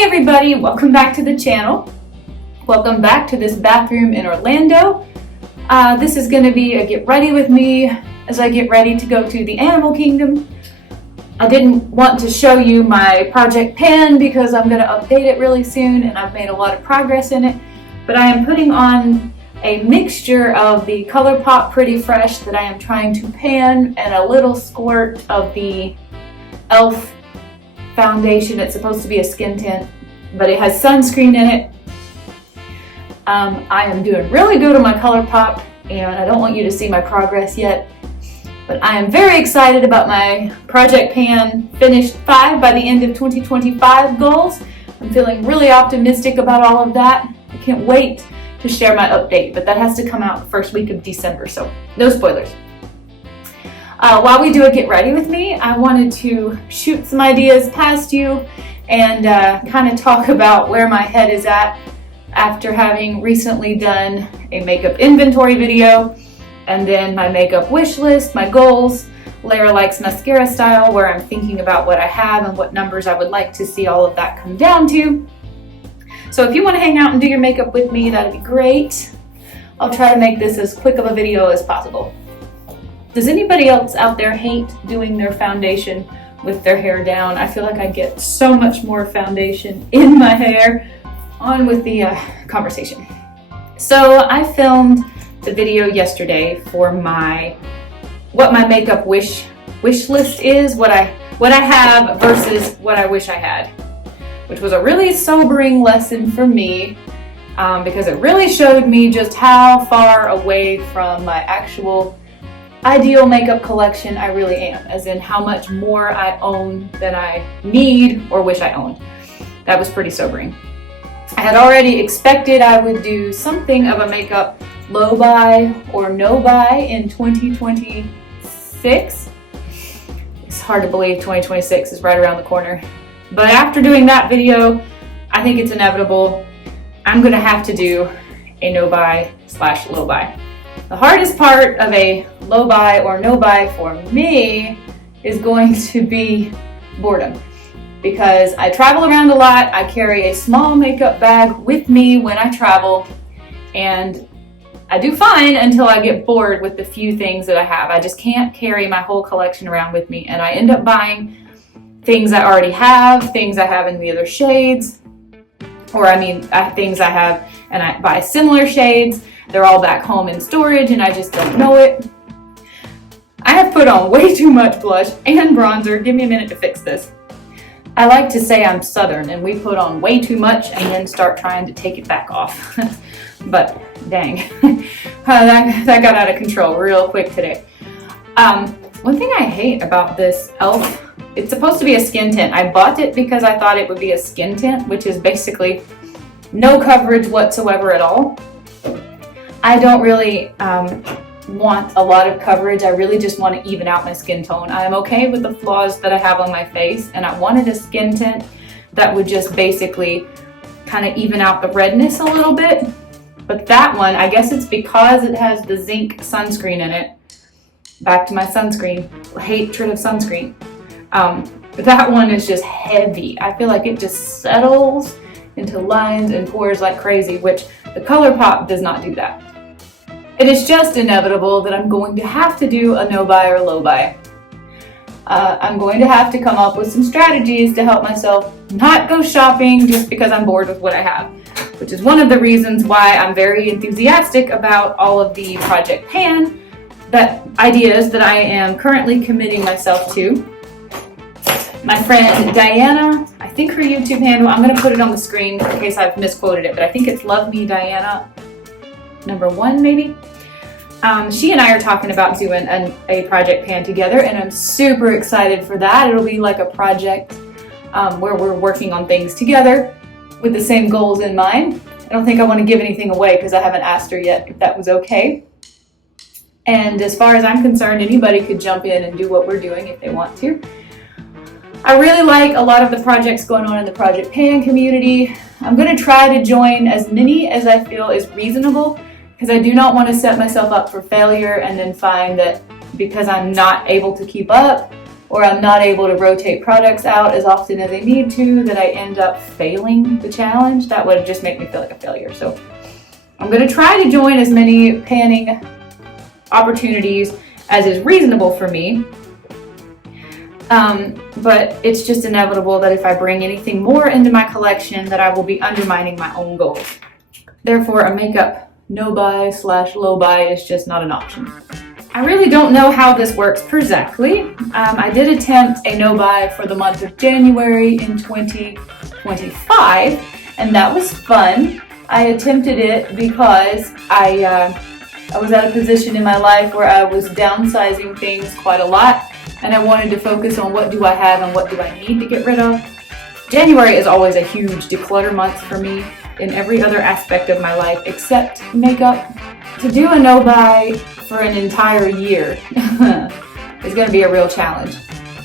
Hey everybody, welcome back to the channel. Welcome back to this bathroom in Orlando. This is going to be a get ready with me as I get ready to go to the animal kingdom. I didn't want to show you my project pan because I'm going to update it really soon and I've made a lot of progress in it. But I am putting on a mixture of the ColourPop Pretty Fresh that I am trying to pan and a little squirt of the e.l.f. foundation. It's supposed to be a skin tint, but it has sunscreen in it. I am doing really good on my ColourPop and I don't want you to see my progress yet, but I am very excited about my Project Pan Finished 5 by the end of 2025 goals. I'm feeling really optimistic about all of that. I can't wait to share my update, but that has to come out the first week of December, so no spoilers. While we do a get ready with me, I wanted to shoot some ideas past you and kind of talk about where my head is at after having recently done a makeup inventory video and then my makeup wish list, my goals, Lara Likes Mascara style, where I'm thinking about what I have and what numbers I would like to see all of that come down to. So if you want to hang out and do your makeup with me, that'd be great. I'll try to make this as quick of a video as possible. Does anybody else out there hate doing their foundation with their hair down? I feel like I get so much more foundation in my hair. On with the conversation. So I filmed the video yesterday for what my makeup wish list is, what I have versus what I wish I had, which was a really sobering lesson for me because it really showed me just how far away from my actual ideal makeup collection I really am, as in how much more I own than I need or wish I owned. That was pretty sobering. I had already expected I would do something of a makeup low buy or no buy in 2026. It's hard to believe 2026 is right around the corner. But after doing that video, I think it's inevitable. I'm gonna have to do a no buy / low buy. The hardest part of a low buy or no buy for me is going to be boredom, because I travel around a lot. I carry a small makeup bag with me when I travel, and I do fine until I get bored with the few things that I have. I just can't carry my whole collection around with me, and I end up buying things I already have, things I have in the other shades, or things I have and I buy similar shades. They're all back home in storage and I just don't know it. I have put on way too much blush and bronzer. Give me a minute to fix this. I like to say I'm Southern and we put on way too much and then start trying to take it back off. But dang, that got out of control real quick today. One thing I hate about this e.l.f., it's supposed to be a skin tint. I bought it because I thought it would be a skin tint, which is basically no coverage whatsoever at all. I don't really want a lot of coverage. I really just want to even out my skin tone. I am okay with the flaws that I have on my face, and I wanted a skin tint that would just basically kind of even out the redness a little bit. But that one, I guess it's because it has the zinc sunscreen in it. Back to my sunscreen, hatred of sunscreen. That one is just heavy. I feel like it just settles into lines and pores like crazy, which the ColourPop does not do that. It is just inevitable that I'm going to have to do a no buy or low buy. I'm going to have to come up with some strategies to help myself not go shopping just because I'm bored with what I have, which is one of the reasons why I'm very enthusiastic about all of the Project Pan ideas that I am currently committing myself to. My friend Diana, I think her YouTube handle, I'm going to put it on the screen in case I've misquoted it, but I think it's Love Me Diana #1 maybe. She and I are talking about doing a Project Pan together, and I'm super excited for that. It'll be like a project where we're working on things together with the same goals in mind. I don't think I want to give anything away because I haven't asked her yet if that was okay. And as far as I'm concerned, anybody could jump in and do what we're doing if they want to. I really like a lot of the projects going on in the Project Pan community. I'm going to try to join as many as I feel is reasonable, because I do not want to set myself up for failure and then find that because I'm not able to keep up, or I'm not able to rotate products out as often as I need to, that I end up failing the challenge, that would just make me feel like a failure. So I'm going to try to join as many panning opportunities as is reasonable for me. But it's just inevitable that if I bring anything more into my collection, that I will be undermining my own goals. Therefore, a makeup no-buy / low-buy is just not an option. I really don't know how this works exactly. I did attempt a no-buy for the month of January in 2025, and that was fun. I attempted it because I was at a position in my life where I was downsizing things quite a lot, and I wanted to focus on what do I have and what do I need to get rid of. January is always a huge declutter month for me in every other aspect of my life except makeup. To do a no-buy for an entire year is going to be a real challenge.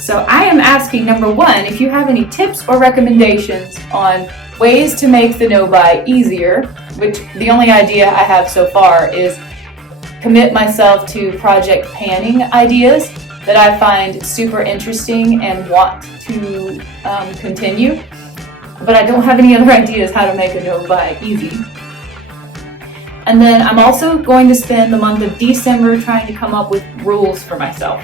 So I am asking, number one, if you have any tips or recommendations on ways to make the no-buy easier, which the only idea I have so far is commit myself to project panning ideas that I find super interesting and want to continue. But I don't have any other ideas how to make a no-buy easy. And then I'm also going to spend the month of December trying to come up with rules for myself,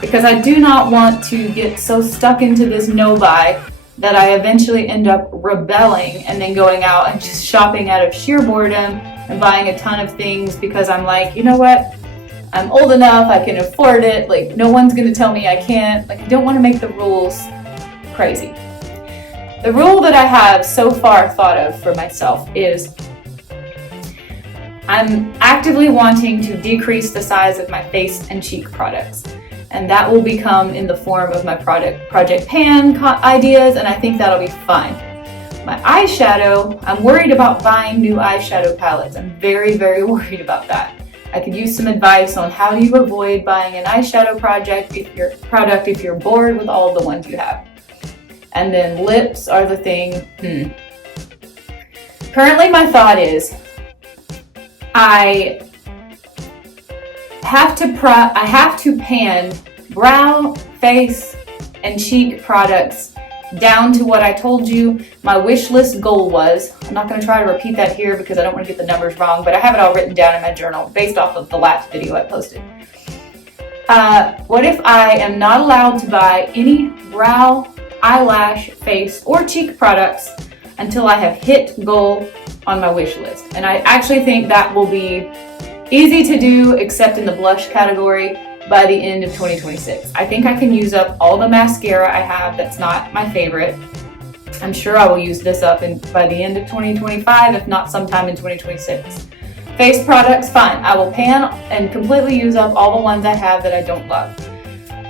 because I do not want to get so stuck into this no-buy that I eventually end up rebelling and then going out and just shopping out of sheer boredom and buying a ton of things because I'm like, you know what? I'm old enough, I can afford it, like no one's gonna tell me I can't. Like I don't want to make the rules crazy. The rule that I have so far thought of for myself is I'm actively wanting to decrease the size of my face and cheek products. And that will become in the form of my Project Pan ideas, and I think that'll be fine. My eyeshadow, I'm worried about buying new eyeshadow palettes. I'm very, very worried about that. I could use some advice on how do you avoid buying an eyeshadow product if you're bored with all of the ones you have. And then lips are the thing. Currently my thought is I have to pan brow, face, and cheek products down to what I told you my wish list goal was. I'm not going to try to repeat that here because I don't want to get the numbers wrong, but I have it all written down in my journal based off of the last video I posted. What if I am not allowed to buy any brow, eyelash, face, or cheek products until I have hit goal on my wish list? And I actually think that will be easy to do, except in the blush category, by the end of 2026. I think I can use up all the mascara I have that's not my favorite. I'm sure I will use this up by the end of 2025, if not sometime in 2026. Face products, fine. I will pan and completely use up all the ones I have that I don't love.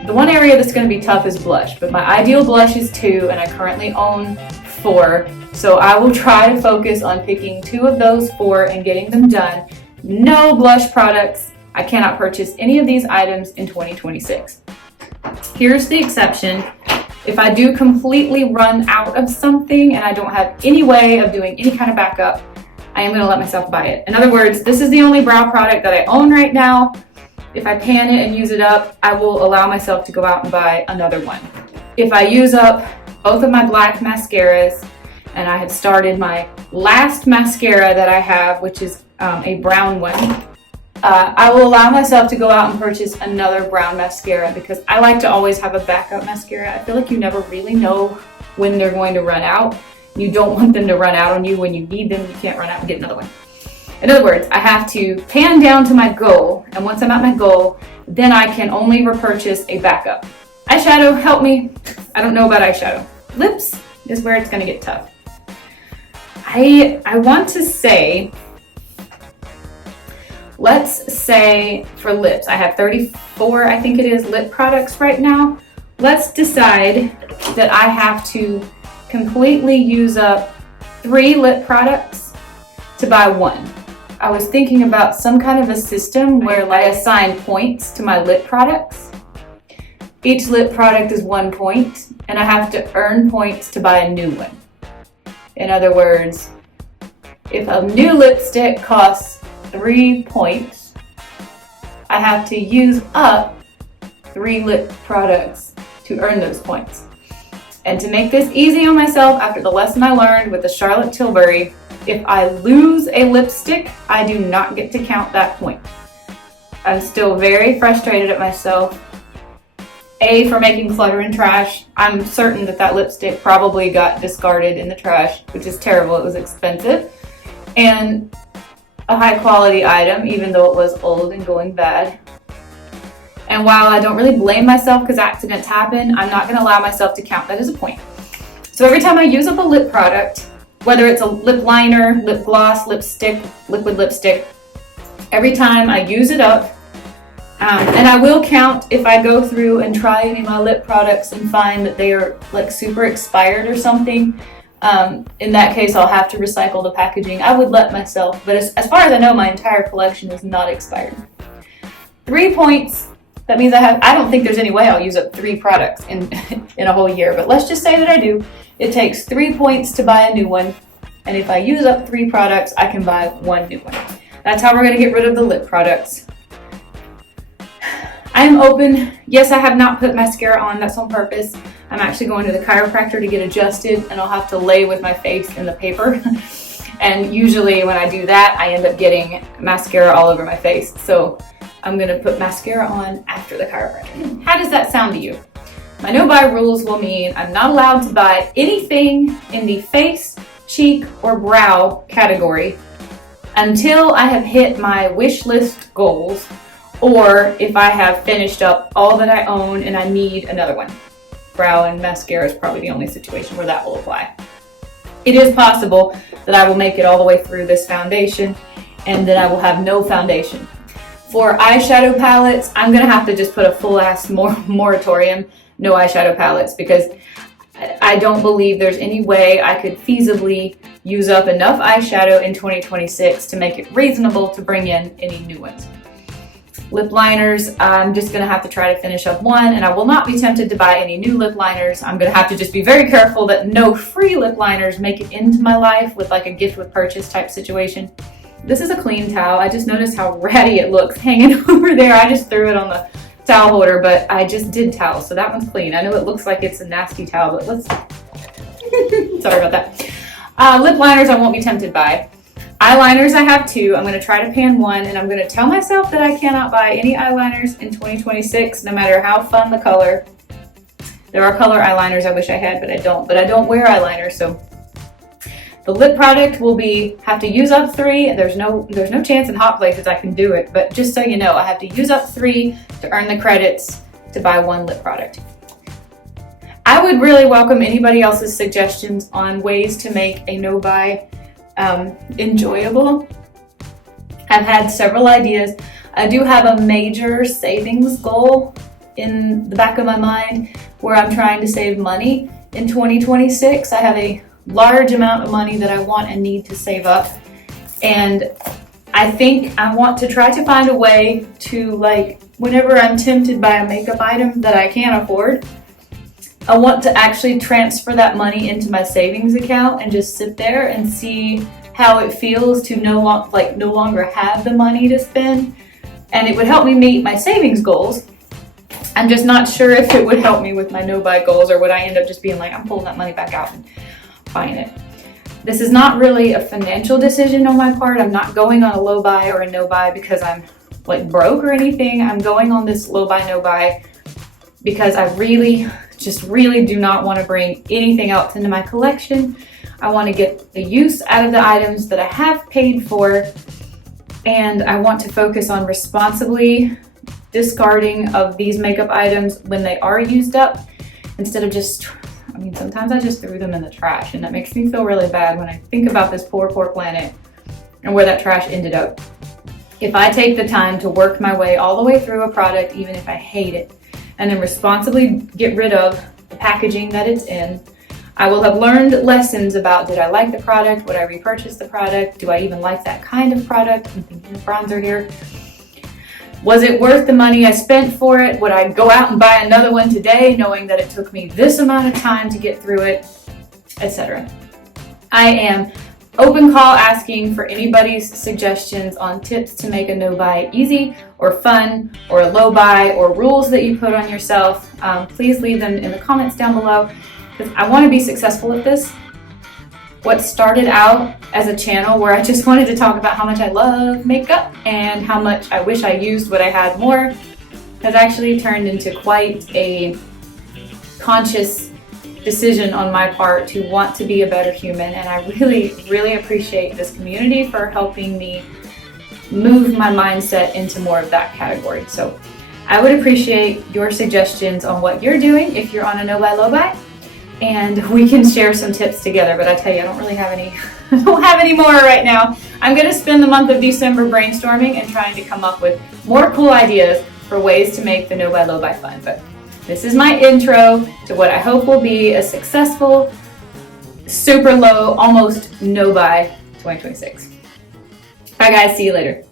The one area that's going to be tough is blush, but my ideal blush is 2, and I currently own 4. So I will try to focus on picking 2 of those 4 and getting them done. No blush products. I cannot purchase any of these items in 2026. Here's the exception. If I do completely run out of something and I don't have any way of doing any kind of backup, I am going to let myself buy it. In other words, this is the only brow product that I own right now. If I pan it and use it up, I will allow myself to go out and buy another one. If I use up both of my black mascaras, and I have started my last mascara that I have, which is a brown one, I will allow myself to go out and purchase another brown mascara because I like to always have a backup mascara. I feel like you never really know when they're going to run out. You don't want them to run out on you when you need them. You can't run out and get another one. In other words, I have to pan down to my goal, and once I'm at my goal, then I can only repurchase a backup. Eyeshadow, help me. I don't know about eyeshadow. Lips is where it's going to get tough. I want to say, let's say for lips, I have 34, I think it is, lip products right now. Let's decide that I have to completely use up 3 lip products to buy 1. I was thinking about some kind of a system where I assign points to my lip products. Each lip product is 1 point, and I have to earn points to buy a new one. In other words, if a new lipstick costs 3 points, I have to use up 3 lip products to earn those points. And to make this easy on myself, after the lesson I learned with the Charlotte Tilbury, if I lose a lipstick, I do not get to count that point. I'm still very frustrated at myself. A, for making clutter and trash. I'm certain that lipstick probably got discarded in the trash, which is terrible. It was expensive and a high quality item, even though it was old and going bad. And while I don't really blame myself because accidents happen, I'm not going to allow myself to count that as a point. So every time I use up a lip product, whether it's a lip liner, lip gloss, lipstick, liquid lipstick, every time I use it up, and I will count if I go through and try any of my lip products and find that they are like super expired or something. In that case, I'll have to recycle the packaging. I would let myself, but as far as I know, my entire collection is not expired. 3 points. That means I don't think there's any way I'll use up 3 products in a whole year, but let's just say that I do. It takes 3 points to buy a new one, and if I use up 3 products, I can buy 1 new one. That's how we're going to get rid of the lip products. I am open. Yes, I have not put mascara on. That's on purpose. I'm actually going to the chiropractor to get adjusted, and I'll have to lay with my face in the paper. And usually when I do that, I end up getting mascara all over my face. So I'm going to put mascara on after the chiropractor. How does that sound to you? My no-buy rules will mean I'm not allowed to buy anything in the face, cheek, or brow category until I have hit my wish list goals, or if I have finished up all that I own and I need another one. Brow and mascara is probably the only situation where that will apply. It is possible that I will make it all the way through this foundation and then I will have no foundation. For eyeshadow palettes, I'm going to have to just put a full-ass moratorium, no eyeshadow palettes, because I don't believe there's any way I could feasibly use up enough eyeshadow in 2026 to make it reasonable to bring in any new ones. Lip liners, I'm just going to have to try to finish up one, and I will not be tempted to buy any new lip liners. I'm going to have to just be very careful that no free lip liners make it into my life with like a gift with purchase type situation. This is a clean towel. I just noticed how ratty it looks hanging over there. I just threw it on the towel holder, but I just did towel, so that one's clean. I know it looks like it's a nasty towel, but let's... Sorry about that. Lip liners I won't be tempted by. Eyeliners I have 2. I'm going to try to pan 1, and I'm going to tell myself that I cannot buy any eyeliners in 2026, no matter how fun the color. There are color eyeliners I wish I had, but I don't. But I don't wear eyeliner, so the lip product will have to use up 3. There's no chance in hot places I can do it, but just so you know, I have to use up 3 to earn the credits to buy 1 lip product. I would really welcome anybody else's suggestions on ways to make a no-buy enjoyable. I've had several ideas. I do have a major savings goal in the back of my mind where I'm trying to save money in 2026. I have a large amount of money that I want and need to save up, and I think I want to try to find a way to, like, whenever I'm tempted by a makeup item that I can't afford, I want to actually transfer that money into my savings account and just sit there and see how it feels to no longer have the money to spend. And it would help me meet my savings goals. I'm just not sure if it would help me with my no-buy goals, or would I end up just being like, I'm pulling that money back out and buying it. This is not really a financial decision on my part. I'm not going on a low buy or a no buy because I'm like broke or anything. I'm going on this low buy, no buy because I really do not want to bring anything else into my collection. I want to get the use out of the items that I have paid for, and I want to focus on responsibly discarding of these makeup items when they are used up, instead of sometimes I just threw them in the trash, and that makes me feel really bad when I think about this poor planet and where that trash ended up. If I take the time to work my way all the way through a product, even if I hate it, and then responsibly get rid of the packaging that it's in, I will have learned lessons about, did I like the product? Would I repurchase the product? Do I even like that kind of product? I'm thinking of bronzer here. Was it worth the money I spent for it? Would I go out and buy another one today knowing that it took me this amount of time to get through it, etc.? I am open call asking for anybody's suggestions on tips to make a no-buy easy or fun, or a low buy, or rules that you put on yourself. Please leave them in the comments down below, because I want to be successful at this. What started out as a channel where I just wanted to talk about how much I love makeup and how much I wish I used what I had more has actually turned into quite a conscious decision on my part to want to be a better human, and I really appreciate this community for helping me move my mindset into more of that category. So I would appreciate your suggestions on what you're doing if you're on a no buy low buy, and we can share some tips together. But I tell you, I don't really have any I don't have any more right now. I'm going to spend the month of December brainstorming and trying to come up with more cool ideas for ways to make the no buy low buy fun. But this is my intro to what I hope will be a successful, super low, almost no buy 2026. Bye guys, see you later.